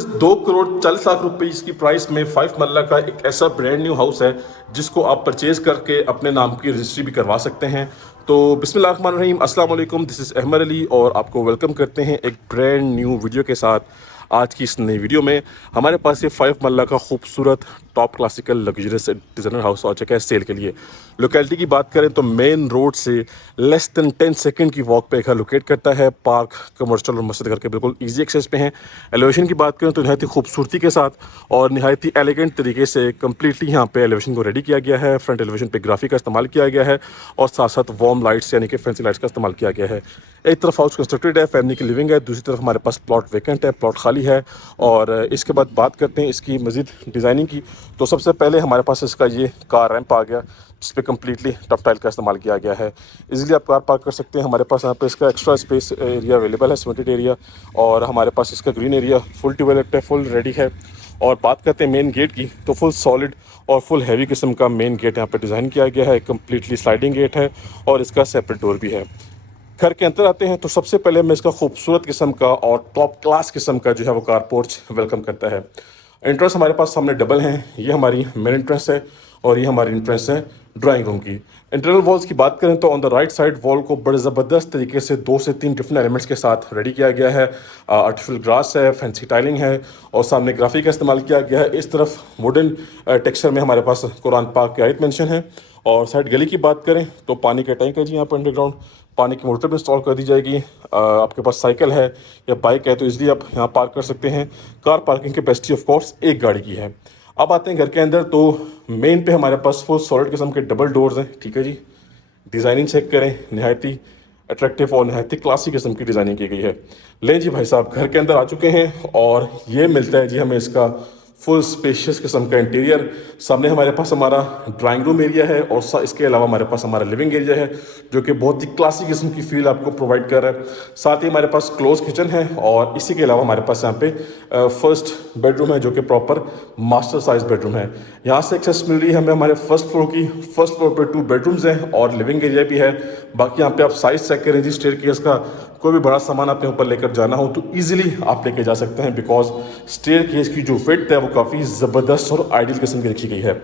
Viewers 2 crore 40 lakh रुपए इसकी price में 5 मरला का एक ऐसा ब्रांड न्यू हाउस है जिसको आप परचेज करके अपने नाम की रजिस्ट्री भी करवा सकते हैं। तो बिस्मिल्लाहिर्रहमानिर्रहीम, अस्सलाम वालेकुम, दिस इज़ अहमद अली और आपको वेलकम करते हैं एक ब्रांड न्यू वीडियो के साथ। आज की इस नई वीडियो में हमारे पास ये 5 मरला का खूबसूरत top classical luxurious designer house आ चुका है सेल के लिए। लोकेलिटी की बात करें तो मेन रोड से लेस देन 10 सेकंड की वॉक पे घर लोकेट करता है। पार्क, कमर्शियल और मस्जिद घर के बिल्कुल ईजी एक्सेस पे हैं। एलिवेशन की बात करें तो नहायत ही खूबसूरती के साथ और नहायत ही एलिगेंट तरीके से कम्प्लीटली यहाँ पे एलिवेशन को रेडी किया गया है। फ्रंट एलिवेशन पे ग्राफी का इस्तेमाल किया गया है और साथ साथ वार्म लाइट्स यानी कि फैंसी लाइट्स का इस्तेमाल किया गया है। एक तरफ हाउस कंस्ट्रक्टेड है, फैमिली की लिविंग है, दूसरी तरफ हमारे पास प्लॉट वेकेंट है, प्लॉट खाली है। और इसके बाद बात करते हैं इसकी मज़ीद डिज़ाइनिंग की। तो सबसे पहले हमारे पास इसका ये कार रैंप आ गया जिस पे कम्प्लीटली टफ टाइल का इस्तेमाल किया गया है। इजीली आप कार पार्क कर सकते हैं। हमारे पास यहाँ पे इसका एक्स्ट्रा स्पेस एरिया अवेलेबल है, सीमेंटेड एरिया, और हमारे पास इसका ग्रीन एरिया फुल डेवलप्ड है, फुल रेडी है। और बात करते हैं मेन गेट की, तो फुल सॉलिड और फुल हैवी किस्म का मेन गेट यहाँ पे डिज़ाइन किया गया है। कम्प्लीटली स्लाइडिंग गेट है और इसका सेपरेट डोर भी है। घर के अंदर आते हैं तो सबसे पहले हमें इसका खूबसूरत किस्म का और टॉप क्लास किस्म का जो है वो कार पोर्च वेलकम करता है। एंट्रेंस हमारे पास सामने डबल हैं, ये हमारी मेन एंट्रेंस है और ये हमारी एंट्रेंस है ड्राइंग रूम की। इंटरनल वॉल्स की बात करें तो on the right side wall को बड़े ज़बरदस्त तरीके से 2 से 3 डिफरेंट एलिमेंट्स के साथ रेडी किया गया है। आर्टिफिशियल ग्रास है, फैंसी टाइलिंग है और सामने ग्राफिक का इस्तेमाल किया गया है। इस तरफ वुडन टेक्सचर में हमारे पास कुरान पाक की आयत मेंशन है। और साइड गली की बात करें तो पानी का टैंक है जी यहाँ पर अंडरग्राउंड, पानी की मोटर भी इंस्टॉल कर दी जाएगी। आपके पास साइकिल है या बाइक है तो इसलिए आप यहाँ पार्क कर सकते हैं। Car parking capacity of course एक गाड़ी की है। अब आते हैं घर के अंदर, तो मेन पे हमारे पास फुल सॉलिड किस्म के डबल डोर्स हैं। ठीक है जी, डिज़ाइनिंग चेक करें, नहायत ही अट्रैक्टिव और नहायत ही क्लासिक किस्म की डिज़ाइनिंग की गई है। ले जी भाई साहब, घर के अंदर आ चुके हैं और ये मिलता है जी हमें इसका फुल स्पेशियस किस्म का इंटीरियर। सामने हमारे पास हमारा ड्राइंग रूम एरिया है और इसके अलावा हमारे पास हमारा लिविंग एरिया है जो कि बहुत ही क्लासिक किस्म की फील आपको प्रोवाइड कर रहा है। साथ ही हमारे पास क्लोज किचन है और इसी के अलावा हमारे पास यहाँ पे फर्स्ट बेडरूम है जो कि प्रॉपर मास्टर साइज बेडरूम है। यहाँ से एक्सेस मिल रही है हमें हमारे फर्स्ट फ्लोर की। फर्स्ट फ्लोर पर 2 बेडरूम्स हैं और लिविंग एरिया भी है। बाकी यहाँ पे आप साइज चेक करें जी, स्टेयरकेस का कोई भी बड़ा सामान अपने ऊपर लेकर जाना हो तो इजीली आप लेके जा सकते हैं, बिकॉज स्टेयरकेस की जो विड्थ है वो काफ़ी ज़बरदस्त और आइडियल किस्म की रखी गई है।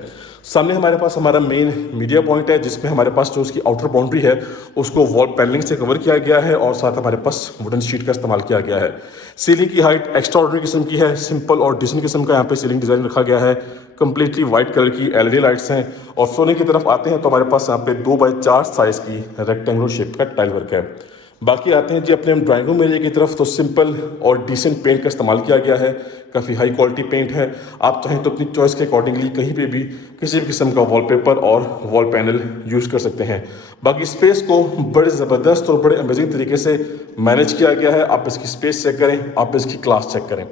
सामने हमारे पास हमारा मेन मीडिया पॉइंट है जिसमें हमारे पास जो उसकी आउटर बाउंड्री है उसको वॉल पैनलिंग से कवर किया गया है और साथ हमारे पास वुडन शीट का इस्तेमाल किया गया है। सीलिंग की हाइट एक्स्ट्रा ऑर्डिनरी किस्म की है, सिंपल और डिसेंट किस्म का यहाँ पे सीलिंग डिज़ाइन रखा गया है। कंप्लीटली वाइट कलर की एलईडी लाइट्स हैं। और फ्लोरिंग की तरफ आते हैं तो हमारे पास यहाँ पे 2x4 साइज की रेक्टेंगुलर शेप का टाइल वर्क है। बाकी आते हैं जी अपने हम ड्राइंग रूम एरिया की तरफ, तो सिंपल और डिसेंट पेंट का इस्तेमाल किया गया है। काफ़ी हाई क्वालिटी पेंट है। आप चाहें तो अपनी चॉइस के अकॉर्डिंगली कहीं पे भी किसी भी किस्म का वॉलपेपर और वॉल पैनल यूज़ कर सकते हैं। बाकी स्पेस को बड़े ज़बरदस्त और बड़े अमेजिंग तरीके से मैनेज किया गया है। आप इसकी स्पेस चेक करें, आप इसकी क्लास चेक करें।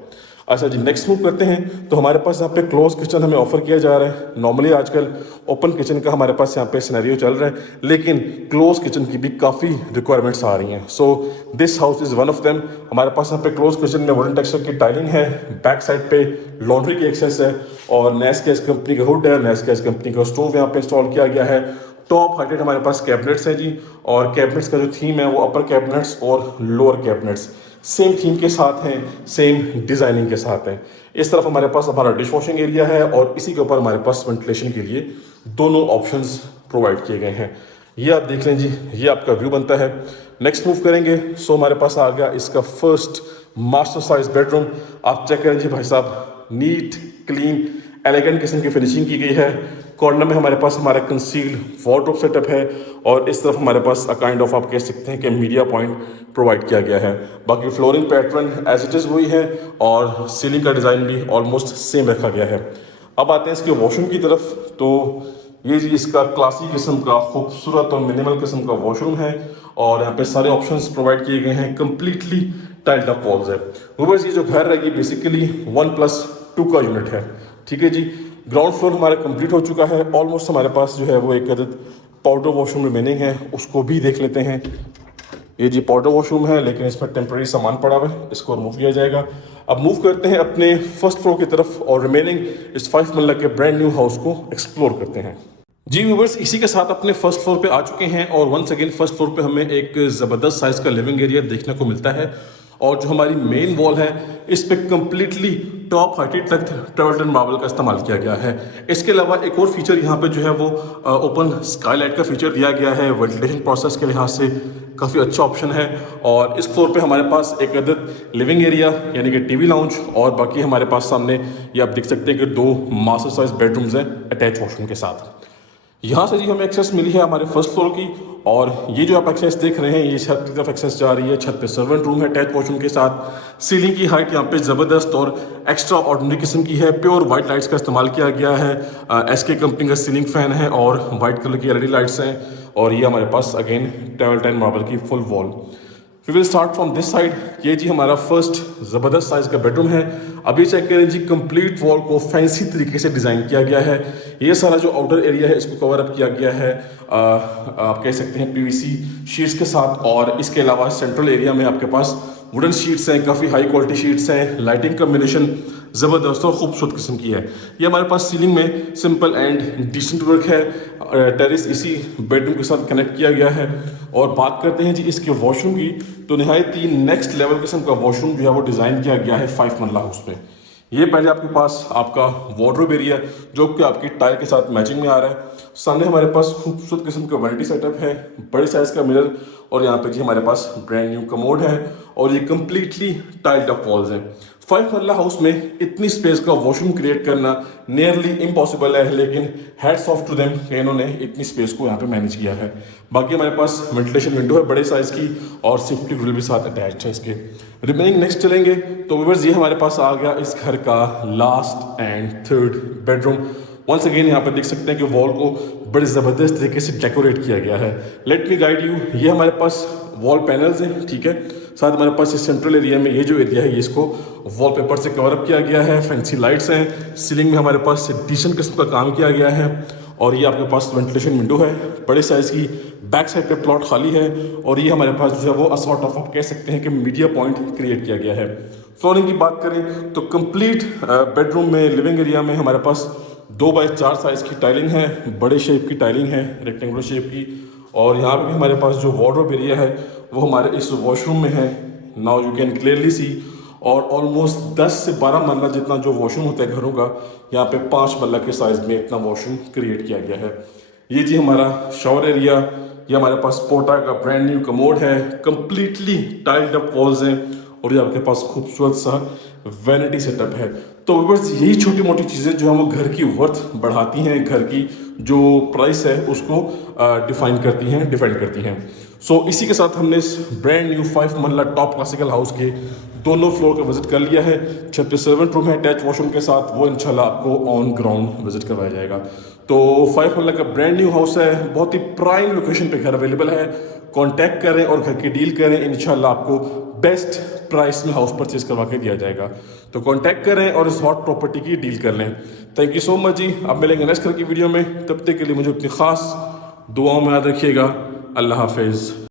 अच्छा जी, नेक्स्ट मूव करते हैं तो हमारे पास यहाँ पे क्लोज किचन हमें ऑफर किया जा रहा है। नॉर्मली आजकल ओपन किचन का हमारे पास यहाँ पे सिनेरियो चल रहा है, लेकिन क्लोज किचन की भी काफ़ी रिक्वायरमेंट्स आ रही हैं। So this house is one of them. हमारे पास यहाँ पे क्लोज किचन में वुडन टेक्सचर की टाइलिंग है, बैक साइड पे लॉन्ड्री की एक्सेस है और नेस्केस कंपनी का हुड है, नेस्केस कंपनी का स्टोव यहाँ पे इंस्टॉल किया गया है। टॉप हाइटेड हमारे पास कैबिनेट्स हैं जी, और कैबिनेट्स का जो थीम है वो अपर कैबिनेट्स और लोअर कैबिनेट्स सेम थीम के साथ हैं, सेम डिज़ाइनिंग के साथ हैं। इस तरफ हमारे पास हमारा डिश वॉशिंग एरिया है और इसी के ऊपर हमारे पास वेंटिलेशन के लिए दोनों ऑप्शंस प्रोवाइड किए गए हैं। ये आप देख लें जी, ये आपका व्यू बनता है। नेक्स्ट मूव करेंगे सो हमारे पास आ गया इसका फर्स्ट मास्टर साइज बेडरूम। आप चेक करें जी भाई साहब, नीट क्लीन एलिगेंट किस्म की फिनिशिंग की गई है। कॉर्नर में हमारे पास हमारा कंसील्ड वार्डरोब सेटअप है और इस तरफ हमारे पास अ काइंड ऑफ आप कह सकते हैं कि मीडिया पॉइंट प्रोवाइड किया गया है। बाकी flooring pattern as it is वही है और सीलिंग का डिज़ाइन भी ऑलमोस्ट सेम रखा गया है। अब आते हैं इसके वॉशरूम की तरफ, तो ये जी इसका क्लासिक किस्म का खूबसूरत और मिनिमल किस्म का वॉशरूम है और यहाँ पे सारे ऑप्शंस प्रोवाइड किए गए हैं। कम्प्लीटली टाइल्ड अप वॉल्स है। व्यूअर्स, ये जो घर है ये बेसिकली 1+2 का यूनिट है। ठीक है जी, ग्राउंड फ्लोर हमारा कंप्लीट हो चुका है। ऑलमोस्ट हमारे पास जो है वो एक अदद पाउडर वॉशरूम रिमेनिंग है, उसको भी देख लेते हैं। ये जी पाउडर वॉशरूम है, लेकिन इसमें टेम्परेरी सामान पड़ा हुआ है, इसको रिमूव किया जाएगा। अब मूव करते हैं अपने फर्स्ट फ्लोर की तरफ और रिमेनिंग इस 5 मरला के ब्रांड न्यू हाउस को एक्सप्लोर करते हैं। जी व्यूवर्स, इसी के साथ अपने फर्स्ट फ्लोर पे आ चुके हैं और वंस अगेन फर्स्ट फ्लोर पे हमें एक ज़बरदस्त साइज़ का लिविंग एरिया देखने को मिलता है और जो हमारी मेन वॉल है इस पे कम्प्लीटली टॉप हाइटेड तक ट्रेवल्टन मार्बल का इस्तेमाल किया गया है। इसके अलावा एक और फीचर यहाँ पे जो है वो ओपन स्काईलाइट का फीचर दिया गया है। वेंटिलेशन प्रोसेस के लिहाज से काफ़ी अच्छा ऑप्शन है। और इस फ्लोर पे हमारे पास एक अदद लिविंग एरिया यानी कि टीवी लाउंज, और बाकी हमारे पास सामने ये आप देख सकते हैं कि 2 मास्टर साइज बेडरूम्स हैं अटैच वॉशरूम के साथ। यहाँ से जी हमें एक्सेस मिली है हमारे फर्स्ट फ्लोर की, और ये जो आप एक्सेस देख रहे हैं ये छत की तरफ एक्सेस जा रही है। छत पे सर्वेंट रूम है अटैच वॉशरूम के साथ। सीलिंग की हाइट यहाँ पे ज़बरदस्त और एक्स्ट्रा ऑर्डिनरी किस्म की है। प्योर वाइट लाइट्स का इस्तेमाल किया गया है। एसके कंपनी का सीलिंग फैन है और वाइट कलर की एलईडी लाइट्स हैं। और ये हमारे पास अगेन ट्रेवल्टन मार्बल की full wall. We will start from this side. ये जी हमारा फर्स्ट ज़बरदस्त साइज़ का बेडरूम है। अभी चेक करें जी, कंप्लीट वॉल को फैंसी तरीके से डिज़ाइन किया गया है। ये सारा जो आउटर एरिया है इसको कवर अप किया गया है आप कह सकते हैं पीवीसी शीट्स के साथ। और इसके अलावा सेंट्रल एरिया में आपके पास वुडन शीट्स हैं, काफ़ी हाई क्वालिटी शीट्स हैं। लाइटिंग कम्बिनेशन ज़बरदस्त और खूबसूरत किस्म की है। ये हमारे पास सीलिंग में सिंपल एंड डिसेंट वर्क है। टेरेस इसी बेडरूम के साथ कनेक्ट किया गया है। और बात करते हैं जी इसके वॉशरूम की, तो नहायत ही नेक्स्ट लेवल किस्म का वॉशरूम जो है वो डिज़ाइन किया गया है 5 मरला हाउस में। ये पहले आपके पास आपका वार्डरोब एरिया जो कि आपकी टाइल के साथ मैचिंग में आ रहा है। सामने हमारे पास खूबसूरत किस्म का वैनिटी सेटअप है, बड़े साइज का मिरर, और यहाँ पे जी हमारे पास ब्रांड न्यू कमोड है। और ये कम्प्लीटली टाइल्ड अप वॉल्स हैं। 5 मरला हाउस में इतनी स्पेस का वॉशरूम क्रिएट करना नियरली इम्पॉसिबल है, लेकिन हैट्स ऑफ टू देम कि इन्होंने इतनी स्पेस को यहाँ पे मैनेज किया है। बाकी हमारे पास वेंटिलेशन विंडो है बड़े साइज की, और सेफ्टी ग्रिल भी साथ अटैच है इसके। रिमेनिंग नेक्स्ट चलेंगे तो व्यूअर्स, ये हमारे पास आ गया इस घर का last and third bedroom. Once again यहाँ पर देख सकते हैं कि वॉल को बड़े ज़बरदस्त तरीके से डेकोरेट किया गया है। Let me guide you. ये हमारे पास वॉल पैनल्स हैं, ठीक है। साथ हमारे पास इस सेंट्रल एरिया में ये जो एरिया है इसको वॉलपेपर से कवर अप किया गया है। फैंसी लाइट्स हैं। सीलिंग में हमारे पास डिसेंट किस्म का काम किया गया है। और ये आपके पास वेंटिलेशन विंडो है बड़े साइज़ की। बैक साइड पे प्लॉट खाली है। और ये हमारे पास जो है वो असॉर्ट ऑफ आप कह सकते हैं कि मीडिया पॉइंट क्रिएट किया गया है। फ्लोरिंग की बात करें तो कंप्लीट बेडरूम में लिविंग एरिया में हमारे पास 2x4 साइज़ की टाइलिंग है, बड़े शेप की टाइलिंग है, रेक्टेंगुलर शेप की। और यहाँ पे भी हमारे पास जो वार्डरोब एरिया है वो हमारे इस वॉशरूम में है। Now you can clearly see. और ऑलमोस्ट 10 से 12 मरला जितना जो वॉशरूम होता है घरों का, यहाँ पे 5 मरला के साइज़ में इतना वॉशरूम क्रिएट किया गया है। ये जी हमारा शावर एरिया। ये हमारे पास पोटा का ब्रांड न्यू कमोड है, कम्प्लीटली टाइल्ड अप वॉल्स हैं। और ये आपके पास खूबसूरत सा वैनिटी सेटअप है। तो बस यही छोटी मोटी चीज़ें जो है वो घर की वर्थ बढ़ाती हैं, घर की जो प्राइस है उसको डिफाइन करती हैं। सो इसी के साथ हमने इस ब्रांड न्यू 5 मरला टॉप क्लासिकल हाउस के दोनों फ्लोर का विजिट कर लिया है। छत पे सर्वेंट रूम है अटैच वॉशरूम के साथ, वो इंशाल्लाह आपको ऑन ग्राउंड विजिट करवाया जाएगा। तो 5 मरला का ब्रांड न्यू हाउस है, बहुत ही प्राइम लोकेशन पे घर अवेलेबल है। कॉन्टैक्ट करें और घर की डील करें, इंशाल्लाह आपको बेस्ट प्राइस में हाउस परचेज करवा के दिया जाएगा। तो कांटेक्ट करें और इस हॉट प्रॉपर्टी की डील कर लें। थैंक यू सो मच जी। अब मिलेंगे नेक्स्ट घर की वीडियो में, तब तक के लिए मुझे अपनी खास दुआओं में याद रखिएगा। अल्लाह हाफिज़।